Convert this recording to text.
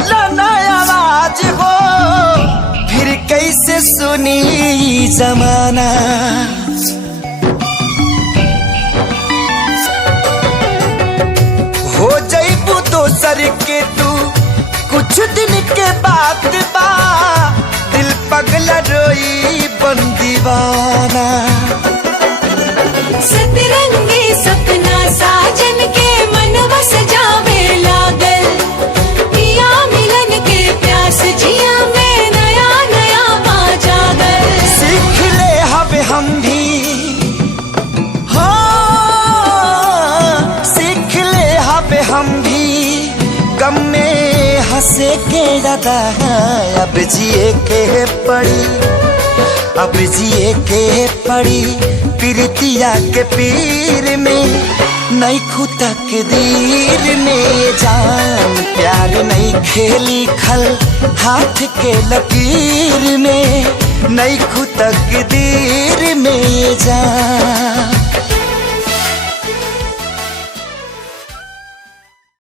बोला ना आवाज हो, फिर कैसे सुनी जमाना। हो जइबू दोसर के तू कुछ दिन के बाद बा, दिल पगला रोई बन दीवाना। सतरंगी सपना साजन के मनवा सजावे लागल, पिया मिलन के प्यास जिया में नया नया पा जागल। सीख ले हवे हम भी, हाँ सीख ले हवे हम भी, गम में हंसे के ज्यादा अब जिए के पड़ी, अब जिए के पड़ी। प्रीतिया के पीर में नहीं खुदा के दीर में जान, प्यार नहीं खेली खल हाथ के लकीर में, नहीं खुदा के दीर में जान।